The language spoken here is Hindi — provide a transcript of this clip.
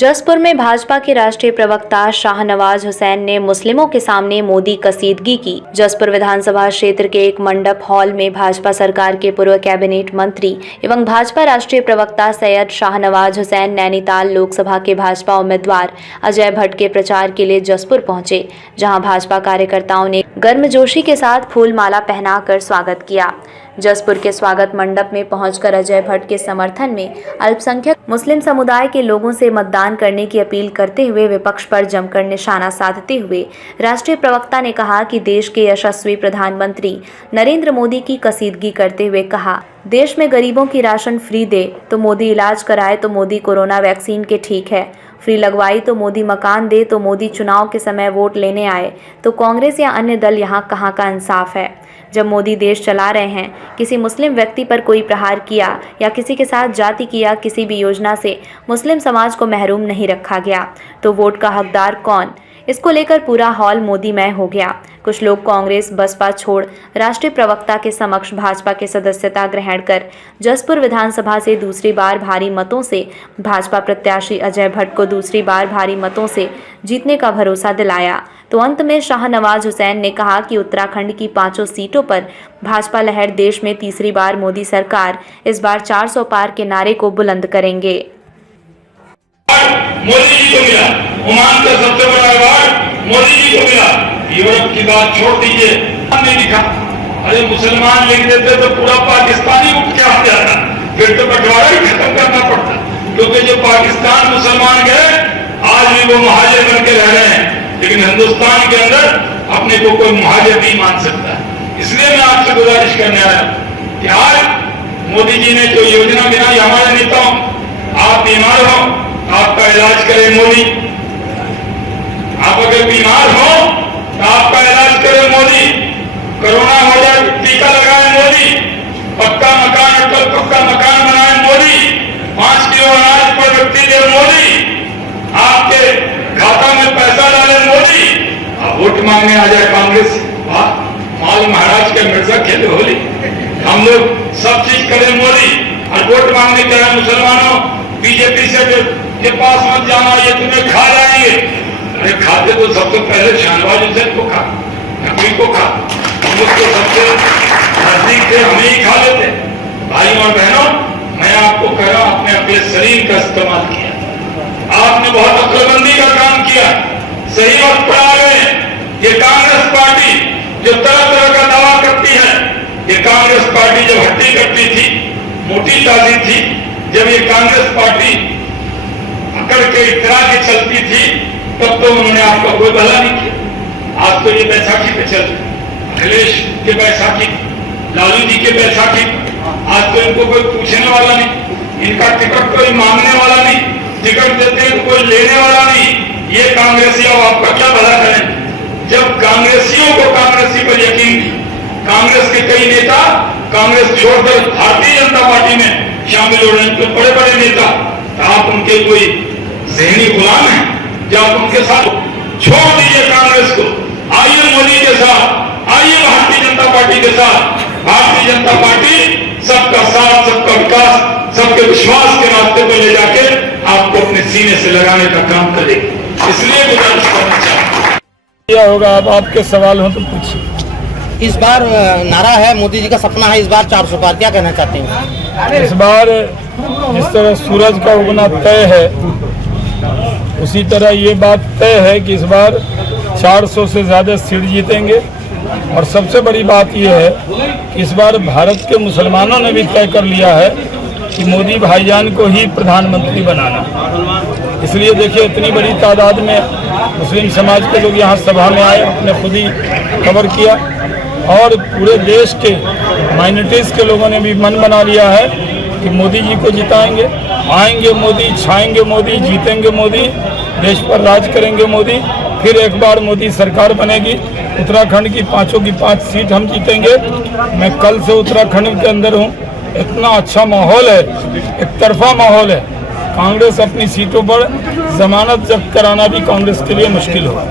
जसपुर में भाजपा के राष्ट्रीय प्रवक्ता शाहनवाज हुसैन ने मुस्लिमों के सामने मोदी कसीदगी की। जसपुर विधानसभा क्षेत्र के एक मंडप हॉल में भाजपा सरकार के पूर्व कैबिनेट मंत्री एवं भाजपा राष्ट्रीय प्रवक्ता सैयद शाहनवाज हुसैन नैनीताल लोकसभा के भाजपा उम्मीदवार अजय भट्ट के प्रचार के लिए जसपुर पहुंचे, जहां भाजपा कार्यकर्ताओं ने गर्मजोशी के साथ फूल माला पहनाकर स्वागत किया। जसपुर के स्वागत मंडप में पहुंचकर अजय भट्ट के समर्थन में अल्पसंख्यक मुस्लिम समुदाय के लोगों से मतदान करने की अपील करते हुए विपक्ष पर जमकर निशाना साधते हुए राष्ट्रीय प्रवक्ता ने कहा कि देश के यशस्वी प्रधानमंत्री नरेंद्र मोदी की कसीदगी करते हुए कहा, देश में गरीबों की राशन फ्री दे तो मोदी इलाज कराए तो मोदी कोरोना वैक्सीन के ठीक है, फ्री लगवाई तो मोदी मकान दे तो मोदी चुनाव के समय वोट लेने आए तो कांग्रेस या अन्य दल यहाँ कहाँ का इंसाफ है। जब मोदी देश चला रहे हैं, किसी मुस्लिम व्यक्ति पर कोई प्रहार किया या किसी के साथ जाति किया, किसी भी योजना से मुस्लिम समाज को महरूम नहीं रखा गया, तो वोट का हकदार कौन? इसको लेकर पूरा हॉल मोदीमय हो गया। कुछ लोग कांग्रेस बसपा छोड़ राष्ट्रीय प्रवक्ता के समक्ष भाजपा के सदस्यता ग्रहण कर जसपुर विधानसभा से दूसरी बार भारी मतों से भाजपा प्रत्याशी अजय भट्ट को दूसरी बार भारी मतों से जीतने का भरोसा दिलाया। तो अंत में शाहनवाज हुसैन ने कहा कि उत्तराखंड की 5 सीटों पर भाजपा लहर देश में तीसरी बार मोदी सरकार इस बार 400 पार के नारे को बुलंद करेंगे। मोदी जी को मिला, ओमान का सबसे बड़ा अवार्ड मोदी जी को मिला। यूरोप की बात छोड़ दीजिए, हमने लिखा, अरे मुसलमान लिख देते तो पूरा पाकिस्तानी उठ के आ जाता, फिर तो बंटवारा ही खत्म करना पड़ता, क्योंकि जो पाकिस्तान मुसलमान गए आज भी वो मुहाजिर बन के रह रहे हैं, लेकिन हिंदुस्तान के अंदर अपने को कोई मुहाजिर नहीं मान सकता। इसलिए मैं आपसे गुजारिश करने आया कि आज मोदी जी ने जो योजना बनाई, हमारे नेताओं, आप बीमार हो आपका इलाज करे मोदी, आप अगर बीमार हो तो आपका इलाज करे मोदी, कोरोना हो जाए टीका लगाए मोदी, पक्का मकान अटल पक्का मकान बनाए मोदी, 5 किलो अनाज पर व्यक्ति दे मोदी, आपके खाता में पैसा डाले मोदी। अब वोट मांगने आ जाए कांग्रेस, माल महाराज के मिर्जा खेले होली, हम लोग सब चीज करें मोदी, और वोट मांगने के लिए मुसलमानों बीजेपी से के पास मत जाना, ये तुम्हें खा जाएंगे। अरे खाते तो सबसे पहले शाहनवाज हुसैन को खा, नकवी को खा, हम लोग तो सबसे नजदीक थे, हमें ही खा लेते। भाई और बहनों, मैं आपको कह रहा हूं, आपने अपने शरीर का इस्तेमाल किया, आपने बहुत अक्लमंदी का काम किया, सही वक्त पर आ गए। ये कांग्रेस पार्टी जो तरह तरह का दावा करती है, ये कांग्रेस पार्टी जब हट्टी करती थी, मोटी ताजी थी, जब ये कांग्रेस पार्टी अकड़ के इतना की चलती थी, तब तो उन्होंने आपका कोई भला नहीं किया। आज तो ये बैसाखी पे चल, अखिलेश के बैसाखी, लालू जी के बैसाखी, आज तो इनको कोई पूछने वाला नहीं, इनका टिकट कोई मांगने वाला नहीं, टिकट देते हैं तो कोई लेने वाला नहीं। ये कांग्रेसी अब आपका क्या भला करें? जब कांग्रेसियों को कांग्रेसी पर यकीन, कांग्रेस के कई नेता कांग्रेस छोड़कर भारतीय जनता पार्टी में शामिल हो रहे हैं, तो बड़े बड़े नेता, तो आप उनके कोई ज़हनी गुलाम हैं? जब आप उनके साथ छोड़ दीजिए कांग्रेस को, आइए मोदी के साथ, आइए भारतीय जनता पार्टी के साथ। भारतीय जनता पार्टी सबका साथ, सबका विकास, सबके विश्वास के रास्ते पर ले जाके आपको अपने सीने से लगाने का काम करेगी। इसलिए गुजारिश करना चाहूँ होगा। अब आपके सवाल हो तो पूछिए। इस बार नारा है, मोदी जी का सपना है इस बार 400 पार, क्या कहना चाहते हैं? इस बार जिस तरह सूरज का उगना तय है, उसी तरह ये बात तय है कि इस बार 400 से ज़्यादा सीट जीतेंगे। और सबसे बड़ी बात यह है कि इस बार भारत के मुसलमानों ने भी तय कर लिया है कि मोदी भाईजान को ही प्रधानमंत्री बनाना। इसलिए देखिए, इतनी बड़ी तादाद में मुस्लिम समाज के लोग यहाँ सभा में आए, अपने खुद ही खबर किया, और पूरे देश के माइनॉरिटीज़ के लोगों ने भी मन बना लिया है कि मोदी जी को जिताएंगे, आएंगे मोदी, छाएंगे मोदी, जीतेंगे मोदी, देश पर राज करेंगे मोदी, फिर एक बार मोदी सरकार बनेगी। उत्तराखंड की 5 की 5 सीट हम जीतेंगे। मैं कल से उत्तराखंड के अंदर हूँ, इतना अच्छा माहौल है, एक तरफा माहौल है। कांग्रेस अपनी सीटों पर जमानत जब्त कराना भी कांग्रेस के लिए मुश्किल होगा।